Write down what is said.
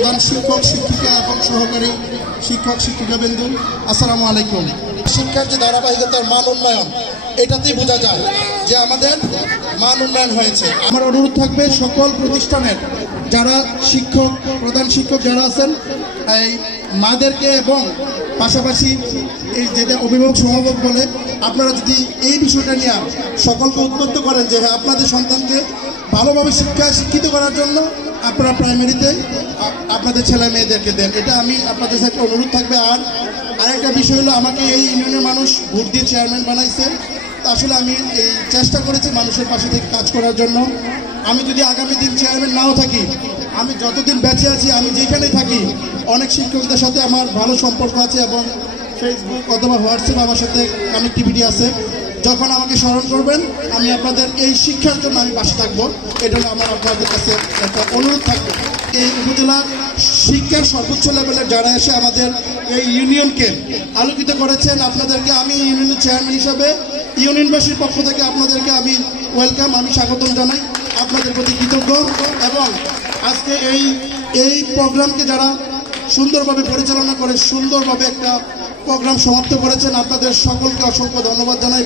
প্রধান শিক্ষক শিক্ষিকা এবং সহকারী শিক্ষক শিক্ষিকাবৃন্দ, আসসালামু আলাইকুম। শিক্ষার যে ধারাবাহিকতার মান উন্নয়ন, এটাতেই বোঝা যায় যে আমাদের মান উন্নয়ন হয়েছে। আমার অনুরোধ থাকবে সকল প্রতিষ্ঠানের যারা শিক্ষক, প্রধান শিক্ষক যারা আছেন, এই মাদেরকে এবং পাশাপাশি এই যেটা অভিভাবক সমাবক বলে, আপনারা যদি এই বিষয়টা নিয়ে সকলকে উদ্বুদ্ধ করেন যে হ্যাঁ, আপনাদের সন্তানকে ভালোভাবে শিক্ষিত করার জন্য আপনারা প্রাইমারিতে আপনাদের ছেলে মেয়েদেরকে দেন, এটা আমি আপনাদের সাথে অনুরোধ থাকবে। আর আরেকটা বিষয় হলো, আমাকে এই ইউনিয়নের মানুষ ভোট দিয়ে চেয়ারম্যান বানাইছে। তো আসলে আমি এই চেষ্টা করেছি মানুষের পাশে থেকে কাজ করার জন্য। আমি যদি আগামী দিন চেয়ারম্যান নাও থাকি, আমি যতদিন বেঁচে আছি, আমি যেখানেই থাকি, অনেক শিক্ষকদের সাথে আমার ভালো সম্পর্ক আছে এবং ফেসবুক অথবা হোয়াটসঅ্যাপ আমার সাথে কানেক্টিভিটি আছে। যখন আমাকে স্মরণ করবেন, আমি আপনাদের এই শিক্ষার জন্য আমি পাশে থাকবো। এটা হলো আমার আপনাদের কাছে একটা অনুরোধ থাকবে। এই উপজেলা শিক্ষার সর্বোচ্চ লেভেলের যারা এসে আমাদের এই ইউনিয়নকে আলোকিত করেছেন, আপনাদেরকে আমি ইউনিয়নের চেয়ারম্যান হিসাবে ইউনিয়নবাসীর পক্ষ থেকে আপনাদেরকে আমি ওয়েলকাম, আমি স্বাগতম জানাই, আপনাদের প্রতি কৃতজ্ঞ। এবং আজকে এই প্রোগ্রামকে যারা সুন্দরভাবে পরিচালনা করে সুন্দরভাবে একটা প্রোগ্রাম সমাপ্ত করেছেন, আপনাদের সকলকে অসংখ্য ধন্যবাদ জানাই।